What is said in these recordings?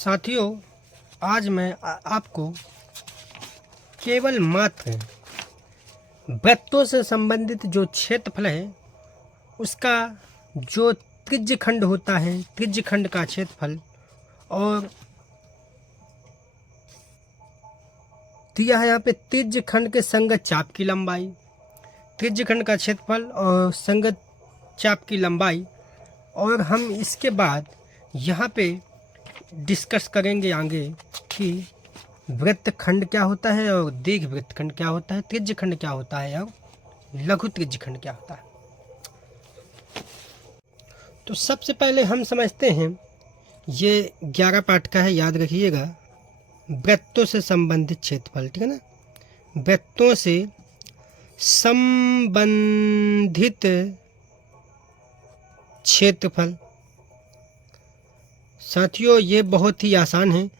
साथियों, आज मैं आपको केवल मात्र वृत्तों से संबंधित जो क्षेत्रफल है उसका जो त्रिज्यखंड होता है, त्रिज्यखंड का क्षेत्रफल और दिया है यहाँ पे त्रिज्यखंड के संगत चाप की लंबाई, त्रिज्यखंड का क्षेत्रफल और संगत चाप की लंबाई। और हम इसके बाद यहाँ पे डिस्कस करेंगे आगे कि वृत्तखंड क्या होता है और दीर्घ वृत्तखंड क्या होता है, त्रिज्यखंड क्या होता है और लघु त्रिज्यखंड क्या होता है। तो सबसे पहले हम समझते हैं, ये 11 पाठ का है, याद रखिएगा। वृत्तों से संबंधित क्षेत्रफल, ठीक है ना, वृत्तों से संबंधित क्षेत्रफल। साथियों, ये बहुत ही आसान है।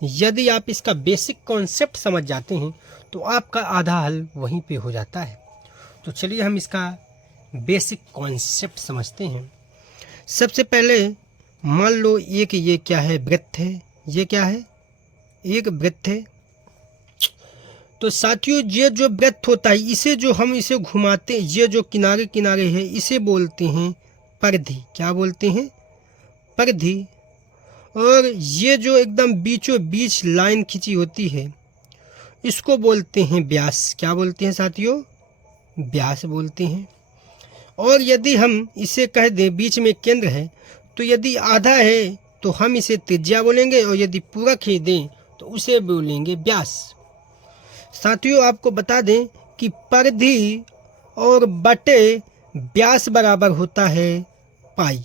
यदि आप इसका बेसिक कॉन्सेप्ट समझ जाते हैं तो आपका आधा हल वहीं पे हो जाता है। तो चलिए हम इसका बेसिक कॉन्सेप्ट समझते हैं। सबसे पहले मान लो एक ये क्या है, वृत्त है। ये क्या है? एक वृत्त है। तो साथियों, ये जो वृत्त होता है, इसे जो हम इसे घुमाते, ये जो किनारे किनारे है, इसे बोलते हैं परिधि। क्या बोलते हैं? परिधि। और ये जो एकदम बीचों बीच लाइन खींची होती है इसको बोलते हैं व्यास। क्या बोलते हैं साथियों? व्यास बोलते हैं। और यदि हम इसे कह दें बीच में केंद्र है, तो यदि आधा है तो हम इसे त्रिज्या बोलेंगे, और यदि पूरा खींच दें तो उसे बोलेंगे व्यास। साथियों, आपको बता दें कि परिधि और बटे व्यास बराबर होता है पाई।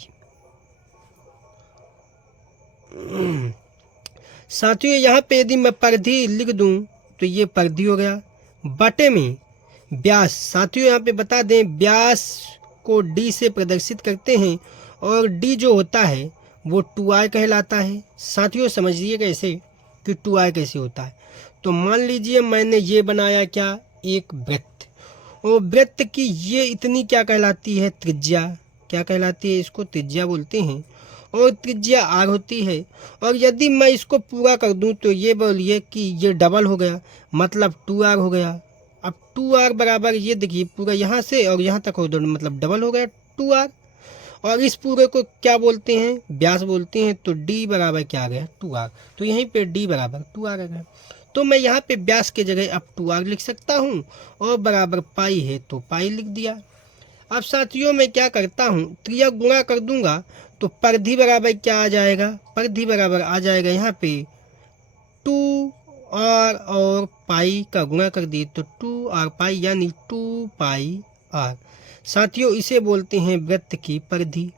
साथियों, यहाँ पे यदि मैं परिधि लिख दूं तो ये परिधि हो गया, बटे में व्यास। साथियों, यहाँ पे बता दें व्यास को d से प्रदर्शित करते हैं और d जो होता है वो 2r कहलाता है। साथियों, समझिएगा ऐसे कि 2r कैसे होता है। तो मान लीजिए मैंने ये बनाया क्या, एक वृत्त, और वृत्त की ये इतनी क्या कहलाती है, त्रिज्या। क्या कहलाती है? इसको त्रिज्या बोलते हैं, और त्रिज्या r होती है। और यदि मैं इसको पूरा कर दूं तो ये बोलिए कि ये डबल हो गया, मतलब 2r हो गया। अब 2r बराबर, ये देखिए पूरा यहाँ से और यहाँ तक हो दो, मतलब डबल हो गया 2r। और इस पूरे को क्या बोलते हैं? व्यास बोलते हैं। तो d बराबर क्या आ गया? 2r। तो यहीं पे d बराबर 2r आ गया। तो मैं यहाँ पे व्यास के जगह अब 2r लिख सकता हूँ, और बराबर पाई है तो पाई लिख दिया। अब साथियों, मैं क्या करता हूँ, त्रिया गुणा कर दूंगा तो परिधि बराबर क्या आ जाएगा? परिधि बराबर आ जाएगा यहाँ पे 2r और पाई का गुणा कर दिए तो 2r पाई, यानी 2 पाई r। साथियों, इसे बोलते हैं वृत्त की परिधि।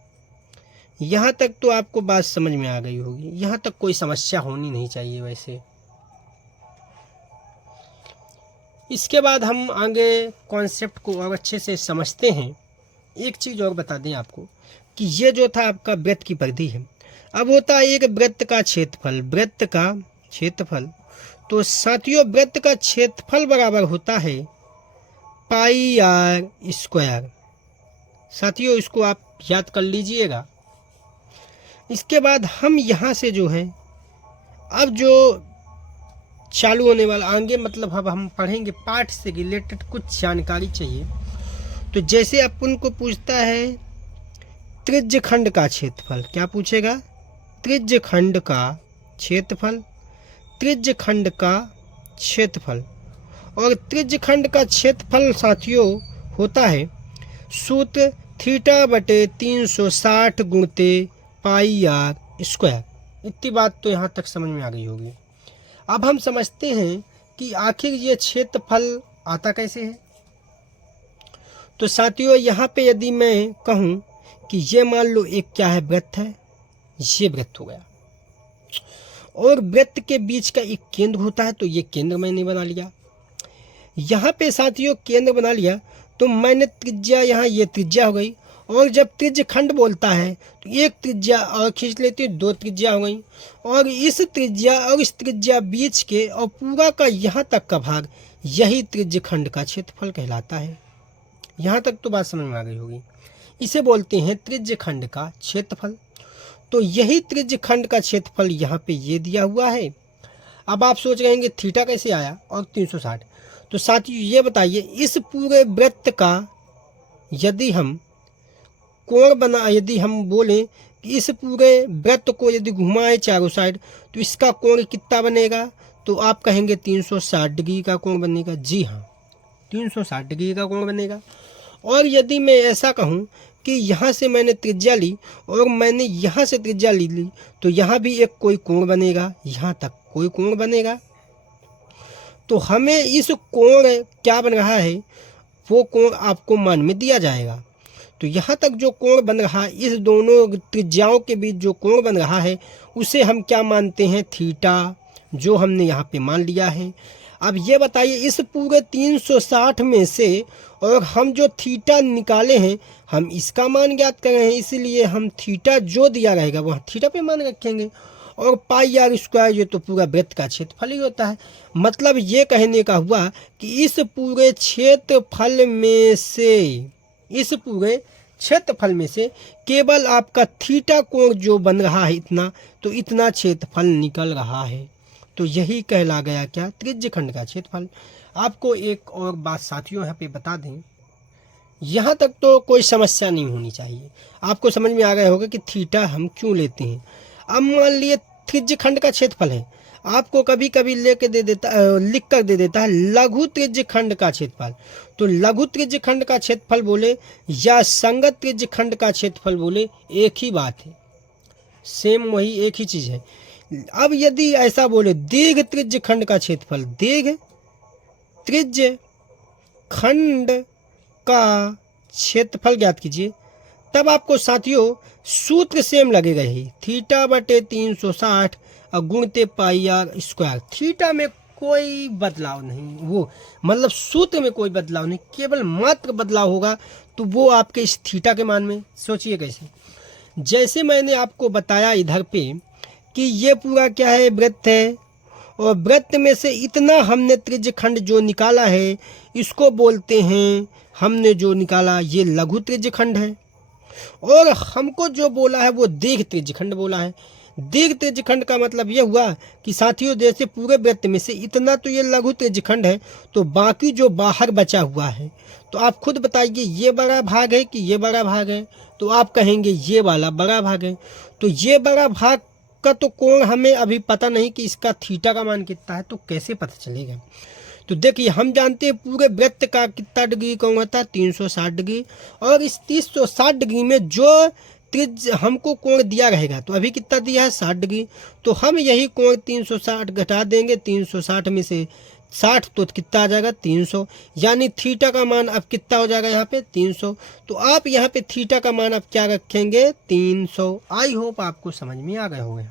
यहाँ तक तो आपको बात समझ में आ गई होगी, यहाँ तक कोई समस्या होनी नहीं चाहिए। वैसे इसके बाद हम आगे कॉन्सेप्ट को और अच्छे से समझते हैं। एक चीज़ और बता दें आपको कि ये जो था आपका वृत्त की परिधि है। अब होता है एक वृत्त का क्षेत्रफल, वृत्त का क्षेत्रफल। तो साथियों, वृत्त का क्षेत्रफल बराबर होता है पाई आर स्क्वायर। साथियों, इसको आप याद कर लीजिएगा। इसके बाद हम यहाँ से जो है, अब जो चालू होने वाला आगे, मतलब अब हम पढ़ेंगे पाठ से रिलेटेड कुछ जानकारी चाहिए। तो जैसे अपन को पूछता है त्रिज्यखंड का क्षेत्रफल, क्या पूछेगा? त्रिज्यखंड का क्षेत्रफल, त्रिज्यखंड का क्षेत्रफल। और त्रिज्यखंड का क्षेत्रफल साथियों होता है सूत्र थीटा बटे 360 गुणते पाई आर स्क्वायर। इतनी बात तो यहाँ तक समझ में आ गई होगी। अब हम समझते हैं कि आखिर ये क्षेत्रफल आता कैसे है। तो साथियों, यहाँ पे यदि मैं कहूँ कि ये मान लो एक क्या है, वृत्त है, ये वृत्त हो गया, और वृत्त के बीच का एक केंद्र होता है, तो ये केंद्र मैंने बना लिया। यहाँ पे साथियों केंद्र बना लिया तो मैंने त्रिज्या, यहाँ ये त्रिज्या हो गई। और जब त्रिज्यखंड बोलता है तो एक त्रिज्या और खींच लेते हैं, 2 त्रिज्या हो गई। और इस त्रिज्या और इस त्रिज्या बीच के और पूरा का यहाँ तक का भाग, यही त्रिज्यखंड का क्षेत्रफल कहलाता है। यहाँ तक तो बात समझ में आ गई होगी। इसे बोलते हैं त्रिज्यखंड का क्षेत्रफल। तो यही त्रिज्य खंड का क्षेत्रफल यहाँ पे ये दिया हुआ है। अब आप सोच रहे हैं थीटा कैसे आया और 360। तो साथियों ये बताइए, इस पूरे वृत्त का यदि हम बोलें कि इस पूरे वृत्त को यदि घुमाए चारों साइड तो इसका कोण कितना बनेगा, तो आप कहेंगे 360 डिग्री का कोण बनेगा। जी हाँ, 360 डिग्री का कोण बनेगा। और यदि मैं ऐसा कहूँ कि यहाँ से मैंने त्रिज्या ली और मैंने यहाँ से त्रिज्या ली तो यहाँ भी एक कोई कोण बनेगा, यहाँ तक कोई कोण बनेगा। तो हमें इस कोण क्या बन रहा है वो कोण आपको मान में दिया जाएगा। तो यहाँ तक जो कोण बन रहा है, इस दोनों त्रिज्याओं के बीच जो कोण बन रहा है उसे हम क्या मानते हैं, थीटा, जो हमने यहाँ पे मान लिया है। अब ये बताइए, इस पूरे 360 में से और हम जो थीटा निकाले हैं हम इसका मान ज्ञात कर रहे हैं, इसलिए हम थीटा जो दिया रहेगा वहाँ थीटा पे मान रखेंगे। और पाई आर स्क्वायर ये तो पूरा वृत्त का क्षेत्रफल ही होता है। मतलब ये कहने का हुआ कि इस पूरे क्षेत्रफल में से केवल आपका थीटा कोण जो बन रहा है इतना, तो इतना क्षेत्रफल निकल रहा है। तो यही कहला गया क्या, त्रिज्य खंड का क्षेत्रफल। आपको एक और बात साथियों यहाँ पे बता दें, यहाँ तक तो कोई समस्या नहीं होनी चाहिए। आपको समझ में आ गया होगा कि थीटा हम क्यों लेते हैं। अब मान लिए त्रिज्य खंड का क्षेत्रफल है, आपको कभी कभी लिख कर दे देता है लघु त्रिज्य खंड का क्षेत्रफल। तो लघु त्रिज्य खंड का क्षेत्रफल बोले या संगत त्रिज्य खंड का क्षेत्रफल बोले, एक ही बात है, सेम वही एक ही चीज़ है। अब यदि ऐसा बोले दीर्घ त्रिज्य खंड का क्षेत्रफल, दीर्घ त्रिज्य खंड का क्षेत्रफल ज्ञात कीजिए, तब आपको साथियों सूत्र सेम लगेगा ही, थीटा बटे 360 और गुणते पाई आर स्क्वायर। थीटा में कोई बदलाव नहीं, वो मतलब सूत्र में कोई बदलाव नहीं, केवल मात्र बदलाव होगा तो वो आपके इस थीटा के मान में। सोचिए कैसे, जैसे मैंने आपको बताया इधर पे कि ये पूरा क्या है, वृत्त है, और वृत्त में से इतना हमने त्रिज्य खंड जो निकाला है इसको बोलते हैं, हमने जो निकाला ये लघु त्रिज्य खंड है। और हमको जो बोला है वो दीर्घ त्रिज्य खंड बोला है। दीर्घ त्रिज्य खंड का मतलब ये हुआ कि साथियों जैसे पूरे वृत्त में से इतना तो ये लघु त्रिज्य खंड है, तो बाकी जो बाहर बचा हुआ है, तो आप खुद बताइए ये बड़ा भाग है कि ये बड़ा भाग है, तो आप कहेंगे ये वाला बड़ा भाग है। तो ये बड़ा भाग का तो कोण हमें अभी पता नहीं कि इसका थीटा का मान कितना है, तो कैसे पता चलेगा। तो देखिए हम जानते हैं पूरे वृत्त का कितना डिग्री कोण होता है, 360 डिग्री। और इस 360 डिग्री में जो त्रिज्य हमको कोण दिया रहेगा, तो अभी कितना दिया है, 60 डिग्री। तो हम यही कोण 360 घटा देंगे, 360 में से 60 तो कितना आ जाएगा, 300। यानी थीटा का मान अब कितना हो जाएगा यहाँ पे, 300। तो आप यहाँ पे थीटा का मान अब क्या रखेंगे, 300। आई होप आपको समझ में आ गए होंगे।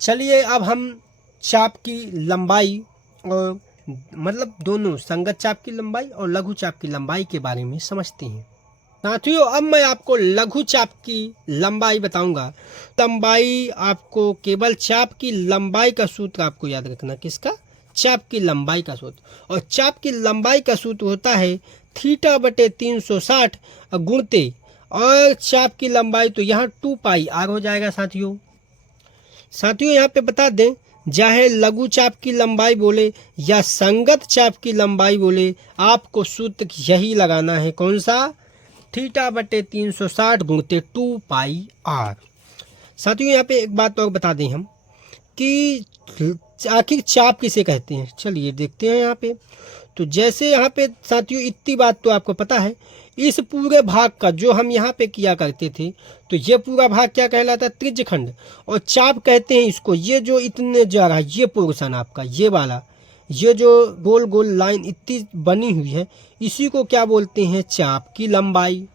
चलिए अब हम चाप की लंबाई और मतलब दोनों संगत चाप की लंबाई और लघु चाप की लंबाई के बारे में समझते हैं। साथियों अब मैं आपको लघु चाप की लंबाई बताऊंगा। लंबाई आपको केवल चाप की लंबाई का सूत्र आपको याद रखना, किसका, चाप की लंबाई का सूत्र। और चाप की लंबाई का सूत्र होता है थीटा बटे 360 गुणते, और चाप की लंबाई तो यहाँ 2 पाई आर हो जाएगा। साथियों यहाँ पे बता दें, चाहे लघु चाप की लंबाई बोले या संगत चाप की लंबाई बोले, आपको सूत्र यही लगाना है, कौन सा, थीटा बटे 360 गुणते 2 पाई आर। साथियों यहाँ पे एक बात और बता दें हम कि आखिर चाप किसे कहते हैं, चलिए देखते हैं यहाँ पे। तो जैसे यहाँ पे साथियों इतनी बात तो आपको पता है, इस पूरे भाग का जो हम यहाँ पे किया करते थे, तो ये पूरा भाग क्या कहलाता है, त्रिज्य खंड। और चाप कहते हैं इसको, ये जो इतने जा रहा है ये पोर्शन आपका, ये वाला, ये जो गोल गोल लाइन इतनी बनी हुई है, इसी को क्या बोलते हैं, चाप की लंबाई।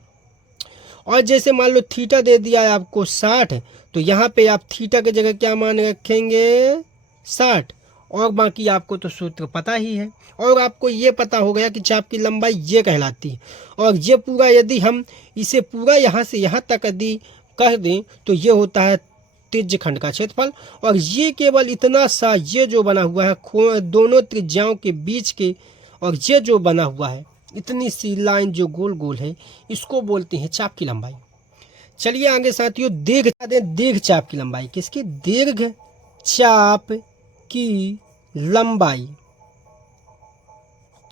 और जैसे मान लो थीटा दे दिया है आपको 60, तो यहाँ पे आप थीटा की जगह क्या मान रखेंगे, 60। और बाकी आपको तो सूत्र पता ही है, और आपको ये पता हो गया कि चाप की लंबाई ये कहलाती है। और ये पूरा यदि हम इसे पूरा यहाँ से यहाँ तक यदि कह दें तो ये होता है त्रिज्य खंड का क्षेत्रफल। और ये केवल इतना सा ये जो बना हुआ है दोनों त्रिज्याओं के बीच के, और ये जो बना हुआ है इतनी सी लाइन जो गोल गोल है, इसको बोलते हैं चाप की लंबाई। चलिए आगे साथियों, दीर्घ चाप की लंबाई। किसकी? दीर्घ चाप की लंबाई।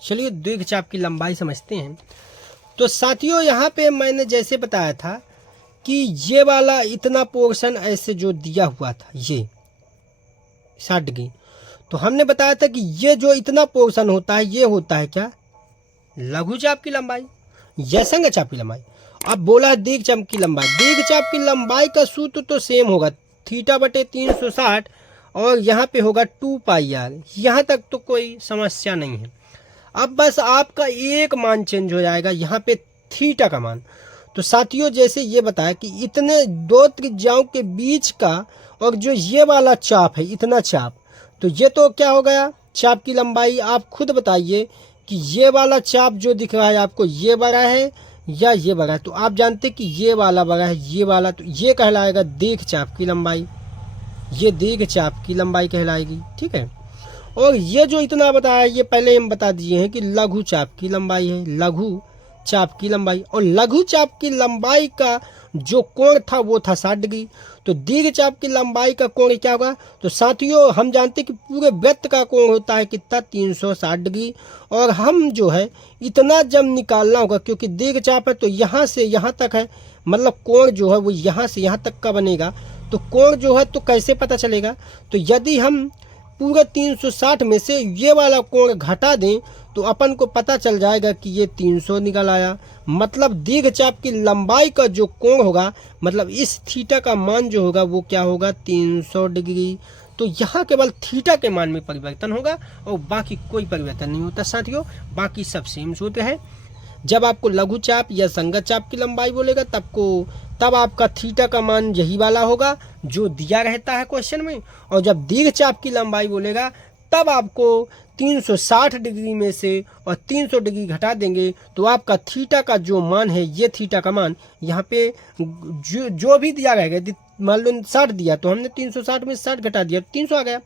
चलिए दीर्घ चाप की लंबाई समझते हैं। तो साथियों यहाँ पे मैंने जैसे बताया था कि ये वाला इतना पोर्शन ऐसे जो दिया हुआ था, ये 60 डिग्री, तो हमने बताया था कि ये जो इतना पोर्शन होता है ये होता है क्या? लघु चाप की लंबाई या संग चाप की लंबाई। अब बोला है दीर्घ चाप की लंबाई। दीर्घ चाप की लंबाई का सूत्र तो सेम होगा, θ/360, और यहाँ पे होगा 2πr। यहाँ तक तो कोई समस्या नहीं है। अब बस आपका एक मान चेंज हो जाएगा, यहाँ पे थीटा का मान। तो साथियों जैसे ये बताया कि इतने दो त्रिज्याओं के बीच का, और जो ये वाला चाप है इतना चाप, तो ये तो क्या हो गया? चाप की लंबाई। आप खुद बताइए कि ये वाला चाप जो दिख रहा है आपको, ये बड़ा है या ये बड़ा है? तो आप जानते कि ये वाला बड़ा है, ये वाला, तो ये कहलाएगा दीर्घ चाप की लंबाई। ये दीर्घ चाप की लंबाई कहलाएगी, ठीक है। और ये जो इतना बताया ये पहले हम बता दिए हैं कि लघु चाप की लंबाई है, लघु चाप की लंबाई। और लघु चाप की लंबाई का जो कोण था वो था 60 डिग्री। तो दीर्घ चाप की लंबाई का कोण क्या होगा? तो साथियों हम जानते कि पूरे वृत्त का कोण होता है कितना? 360 डिग्री। और हम जो है इतना जब निकालना होगा, क्योंकि दीर्घ चाप है तो यहाँ से यहाँ तक है, मतलब कोण जो है वो यहाँ से यहाँ तक का बनेगा। तो कोण जो है तो कैसे पता चलेगा? तो यदि हम पूरे 360 में से ये वाला कोण घटा दें तो अपन को पता चल जाएगा कि ये 300 निकल आया। मतलब दीर्घ चाप की लंबाई का जो कोण होगा, मतलब इस थीटा का मान जो होगा वो क्या होगा? 300 डिग्री। तो यहाँ केवल थीटा के मान में परिवर्तन होगा और बाकी कोई परिवर्तन नहीं होता साथियों, बाकी सब सेम सूत्र है। जब आपको लघु चाप या संगत चाप की लंबाई बोलेगा तब आपका थीटा का मान यही वाला होगा जो दिया रहता है क्वेश्चन में। और जब दीर्घ चाप की लंबाई बोलेगा तब आपको 360 डिग्री में से और 300 डिग्री घटा देंगे तो आपका थीटा का जो मान है, ये थीटा का मान यहाँ पे जो भी दिया रहेगा, मान लो 60 दिया तो हमने 360 में 60 घटा दिया, 300 आ गया।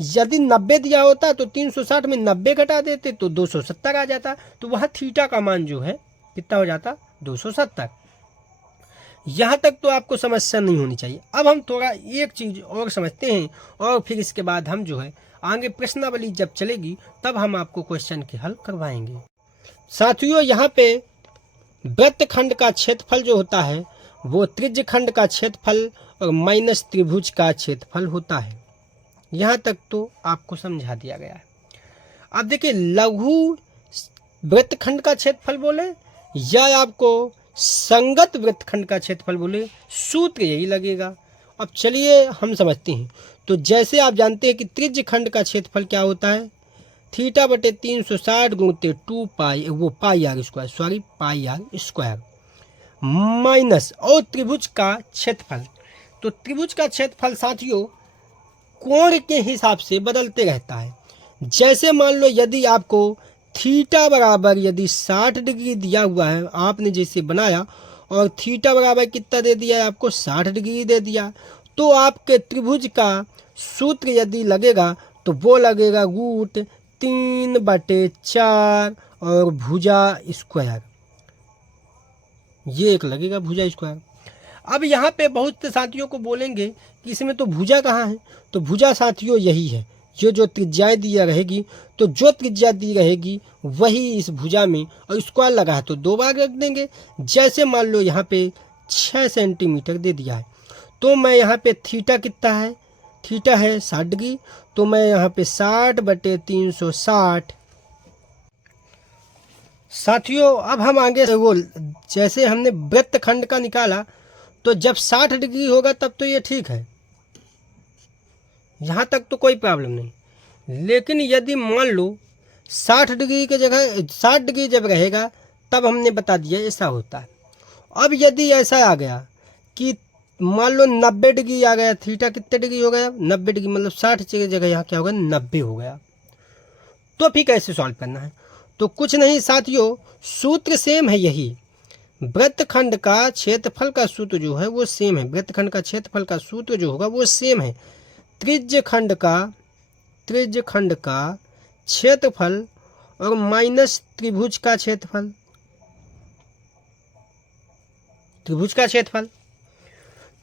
यदि 90 दिया होता तो 360 में 90 घटा देते तो 270 आ जाता। तो वह थीटा का मान जो है कितना हो जाता? 270। यहाँ तक तो आपको समस्या नहीं होनी चाहिए। अब हम थोड़ा एक चीज और समझते हैं और फिर इसके बाद हम जो है आगे प्रश्नावली जब चलेगी तब हम आपको क्वेश्चन के हल करवाएंगे। साथियों यहाँ पे वृत्तखंड का क्षेत्रफल जो होता है वो त्रिज्य खंड का क्षेत्रफल और माइनस त्रिभुज का क्षेत्रफल होता है। यहाँ तक तो आपको समझा दिया गया है। अब देखिए लघु वृत्तखंड का क्षेत्रफल बोले या आपको संगत वृत्तखंड का क्षेत्रफल बोले, सूत्र यही लगेगा। अब चलिए हम समझते हैं। तो जैसे आप जानते हैं कि त्रिज्य खंड का क्षेत्रफल क्या होता है? θ/360 गुणित 2 पाई, वो पाई आर स्क्वायर माइनस, और त्रिभुज का क्षेत्रफल। तो त्रिभुज का क्षेत्रफल साथियों कोण के हिसाब से बदलते रहता है। जैसे मान लो यदि आपको थीटा बराबर यदि 60 डिग्री दिया हुआ है, आपने जैसे बनाया और थीटा बराबर कितना दे दिया है आपको? 60 डिग्री दे दिया, तो आपके त्रिभुज का सूत्र यदि लगेगा तो वो लगेगा √3/4 और भुजा स्क्वायर, ये एक लगेगा भुजा स्क्वायर। अब यहाँ पे बहुत से साथियों को बोलेंगे कि इसमें तो भुजा कहाँ है? तो भुजा साथियों यही है, ये जो त्रिज्याएं दी रहेगी, तो जो त्रिज्या दी रहेगी वही इस भुजा में, और स्क्वायर लगा है तो 2 बार रख देंगे। जैसे मान लो यहाँ पे 6 सेंटीमीटर दे दिया है, तो मैं यहाँ पे थीटा कितना है? थीटा है 60 डिग्री, तो मैं यहाँ पे 60/360। साथियों अब हम आगे वो जैसे हमने वृत्तखंड का निकाला, तो जब 60 डिग्री होगा तब तो ये ठीक है, यहाँ तक तो कोई प्रॉब्लम नहीं। लेकिन यदि मान लो 60 डिग्री की जगह 60 डिग्री जब रहेगा तब हमने बता दिया ऐसा होता है। अब यदि ऐसा आ गया कि मान लो 90 डिग्री आ गया, थीटा कितने डिग्री हो गया? 90 डिग्री, मतलब 60 की जगह यहाँ क्या होगा? 90 हो गया। तो फिर कैसे सॉल्व करना है? तो कुछ नहीं साथियों, सूत्र सेम है यही। वृत्तखंड का क्षेत्रफल का सूत्र जो है वो सेम है, वृत्तखंड का क्षेत्रफल का सूत्र जो होगा वो सेम है। त्रिज्य खंड का क्षेत्रफल और माइनस त्रिभुज का क्षेत्रफल, त्रिभुज का क्षेत्रफल।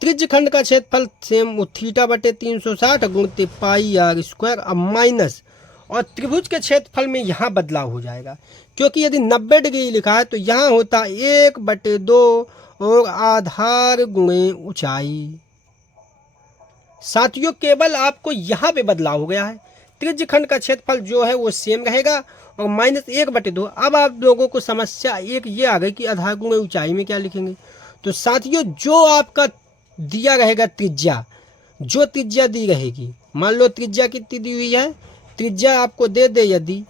त्रिज्य खंड का क्षेत्रफल सेम थीटा बटे 360 गुणित पाई आर स्क्वायर अब माइनस, और त्रिभुज के क्षेत्रफल में यहाँ बदलाव हो जाएगा, क्योंकि यदि 90 डिग्री लिखा है तो यहाँ होता 1/2 और आधार गुणे ऊंचाई। साथियों केवल आपको यहाँ पे बदलाव हो गया है, त्रिज्य खंड का क्षेत्रफल जो है वो सेम रहेगा और माइनस 1/2। अब आप लोगों को समस्या एक ये आ गई कि आधार गुणे ऊंचाई में क्या लिखेंगे। तो साथियों जो आपका दिया रहेगा त्रिज्या, जो त्रिज्या दी रहेगी, मान लो त्रिज्या कितनी दी हुई है, त्रिज्या आपको दे दे यदि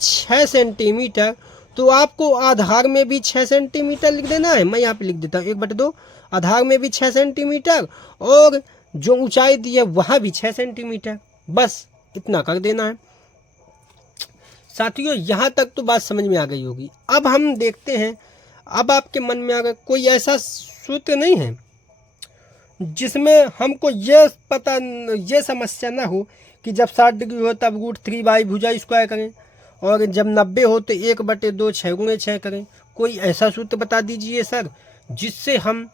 6 सेंटीमीटर, तो आपको आधार में भी 6 सेंटीमीटर लिख देना है। मैं यहाँ पे लिख देता हूँ 1/2, आधार में भी 6 सेंटीमीटर और जो ऊंचाई दी है वहाँ भी 6 सेंटीमीटर, बस इतना कर देना है। साथियों यहाँ तक तो बात समझ में आ गई होगी। अब हम देखते हैं, अब आपके मन में अगर कोई ऐसा सूत्र नहीं है जिसमें हमको ये समस्या ना हो कि जब 60 डिग्री हो तब √3 भुजा स्क्वायर करें और जब 90 हो तो 1/2 6 गुणे 6 करें। कोई ऐसा सूत्र बता दीजिए सर जिससे हम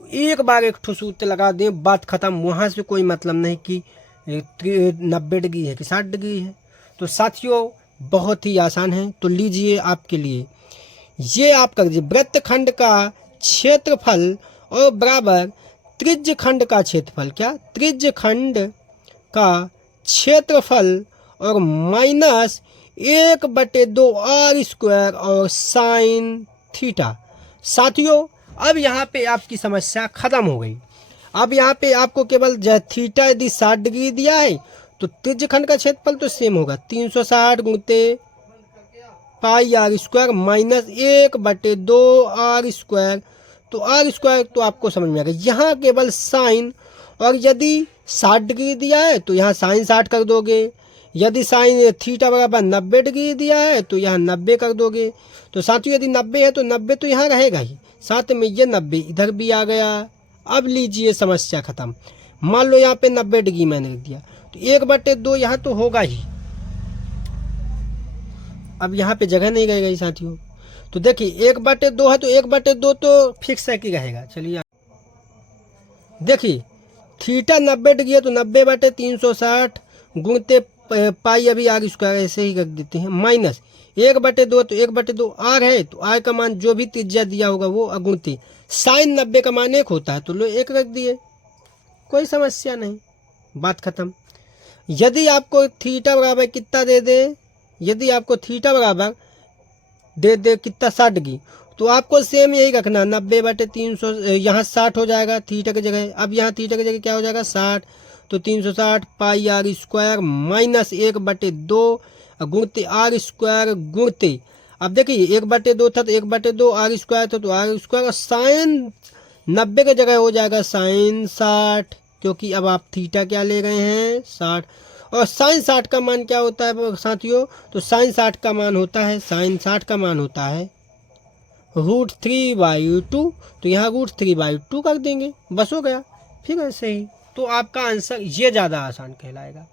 एक बार एक ठो सूत्र लगा दें, बात खत्म, वहाँ से कोई मतलब नहीं कि 90 डिग्री है कि 60 डिग्री है। तो साथियों बहुत ही आसान है, तो लीजिए आपके लिए ये आप कर दीजिए, वृत्तखंड का क्षेत्रफल और बराबर त्रिज्य खंड का क्षेत्रफल, क्या त्रिज्य खंड का क्षेत्रफल और माइनस 1/2 आर स्क्वायर और साइन थीटा। साथियों अब यहाँ पे आपकी समस्या खत्म हो गई। अब यहाँ पे आपको केवल थीटा यदि 60 डिग्री दिया है तो त्रिज्य खंड का क्षेत्रफल तो सेम होगा 360 गुणित pi r square minus 1/2 r square. तो आर स्क्वायर तो आपको समझ में आ गया। यहाँ केवल साइन, और यदि 60 डिग्री दिया है तो यहाँ साइन 60 कर दोगे, यदि साइन थीटा बराबर 90 डिग्री दिया है तो यहाँ 90 कर दोगे। तो साथियों यदि 90 है तो 90 तो यहाँ रहेगा ही, साथ में ये 90 इधर भी आ गया। अब लीजिए समस्या खत्म। मान लो यहाँ पे 90 डिग्री मैंने लिख दिया तो 1/2 यहाँ तो होगा ही, अब यहाँ पे जगह नहीं रहेगी साथियों। तो देखिए 1/2 है तो 1/2 तो फिक्स है कि रहेगा। चलिए देखिए थीटा 90 डिग्री है तो 90/360 गुणते पाई अभी आर स्क्वायर ऐसे ही रख देते हैं, माइनस 1/2 तो 1/2 आर है तो आर का मान जो भी त्रिज्या दिया होगा वो अगुणती, साइन 90 का मान 1 होता है तो लो 1 रख दिए, कोई समस्या नहीं, बात खत्म। यदि आपको थीटा बराबर कितना दे दे, यदि आपको थीटा बराबर दे दे कितना 60 डिग्री, तो आपको सेम यही रखना 90/300, यहाँ 60 हो जाएगा थीटा की जगह। अब यहाँ थीटा की जगह क्या हो जाएगा 60, तो 360 पाई आर स्क्वायर माइनस 1/2 गुणते आर स्क्वायर गुणते, अब देखिए 1/2 था तो 1/2 आर स्क्वायर था तो आर स्क्वायर, साइन 90 की जगह हो जाएगा साइन 60, क्योंकि अब आप थीटा क्या ले रहे हैं 60, और साइन 60 का मान क्या होता है साथियों, तो साइन 60 का मान होता है, साइन 60 का मान होता है √3/2, तो यहाँ √3/2 कर देंगे, बस हो गया। फिर ऐसे ही तो आपका आंसर ये ज़्यादा आसान कहलाएगा।